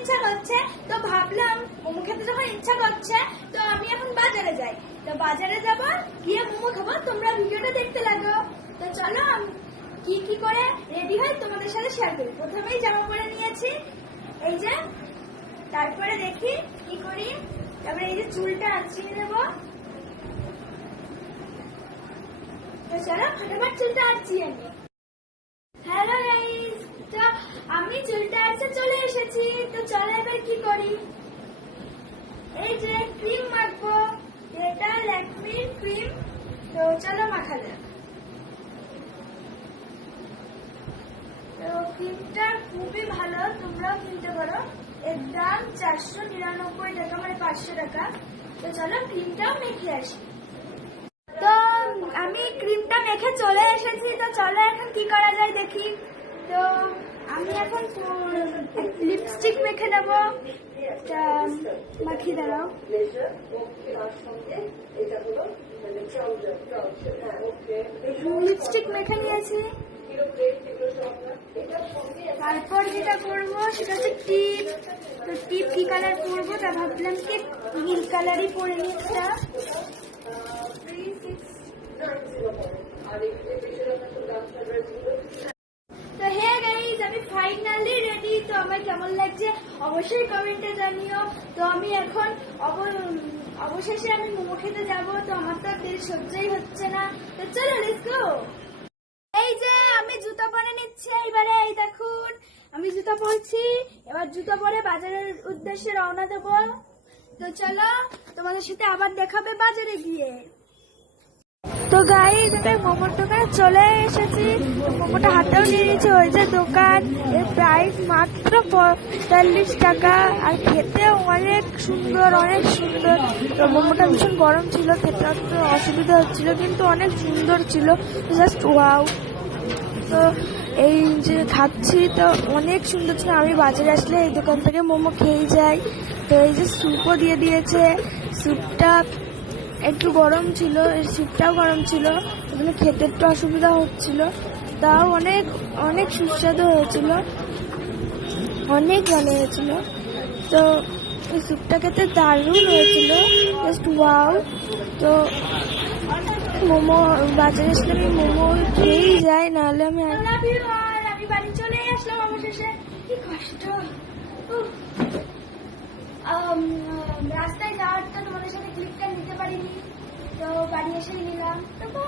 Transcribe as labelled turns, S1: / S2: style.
S1: ইচ্ছা করছে, তো ভাবলাম মোমো খেতে যখন ইচ্ছা করছে, তো আমি এখন বাজারে যাই। তো বাজারে যাব, গিয়ে মোমো খাব, তোমরা ভিডিওটা দেখতে লাগো। তো চলো, কি কি করে রেডি হয় তোমাদের সাথে শেয়ার করি। প্রথমেই জামা পরে নিয়েছি, এই যে, তারপরে দেখি কি করি। তারপরে এই যে চুলটা আঁচিয়ে দেবো তো চলো, ফটাফট চুলটা আঁচিয়ে নি। হ্যালো গাইস তো আমি চুলটা আঁচতে চলে এসেছি তো চলো এবার কি করি এই যে ক্রিম মাখবো এটা চলো মাখা যাক তো ক্রিমটা খুবই ভালো। তোমরাও কিনতে পারো। এর দাম চারশো নিরানব্বই টাকা মানে পাঁচশো টাকা। তো চলো ক্রিমটাও মেখে আসি। তো আমি ক্রিমটা মেখে চলে এসেছি। তো চলো এখন কি করা যায় দেখি। তো আমি এখন লিপস্টিক মেখে নেব। মাখিয়ে দাঁড়াও লিপস্টিক মেখে নিয়েছি। তারপর যেটা করব, সেটা হচ্ছে টিপ তো টিপ কি কালার করব তা ভাবলাম কি নীল কালারই পরে নিচ্ছা রেডি তো আমার কেমন লাগছে অবশ্যই কমেন্টে জানিও। তো আমি এখন অব- অবশেষে আমি মোমো খেতে যাব। তো আমার তো আর সহ্যই হচ্ছে না। তো চলো লেটস গো এই যে আমি জুতো পরে নিচ্ছি এবারে এই দেখুন আমি জুতো পরছি, এবার জুতো পরে বাজারের উদ্দেশ্যে রওনা দেবো। তো চলো, তোমাদের সাথে আবার দেখাবে বাজারে গিয়ে। তো গাই এখানে মোমোর দোকানে চলে এসেছি। মোমোটা হাতেও নিয়ে নিয়েছি, ওই যে দোকান। এর প্রাইস মাত্র পঁয়তাল্লিশ টাকা। আর খেতেও অনেক সুন্দর অনেক সুন্দর। তো মোমোটা ভীষণ গরম ছিল, খেতে একটু অসুবিধা হচ্ছিল, কিন্তু অনেক সুন্দর ছিল। জাস্ট ওয়াও তো এই যে খাচ্ছি তো অনেক সুন্দর ছিল। আমি বাজারে আসলে এই দোকান থেকে মোমো খেয়ে যাই। তো এই যে স্যুপও দিয়ে দিয়েছে। স্যুপটা একটু গরম ছিল স্যুপটাও গরম ছিল। ওখানে খেতে একটু অসুবিধা হচ্ছিল। তাও অনেক অনেক সুস্বাদু হয়েছিল। অনেক ভালো হয়েছিল। তো এই স্যুপটা খেতে দারুণ হয়েছিল। জাস্ট ওয়াও তো মোমো বাজারে আসলে আমি মোমো খেয়েই যাই, নাহলে আমি আর- আমি বাড়ি চলে আসলাম অবশেষে কি কষ্ট। রাস্তায় যাওয়ার তো তোমাদের সাথে ক্লিপটা নিতে পারিনি তো বাড়ি এসে নিলাম তো.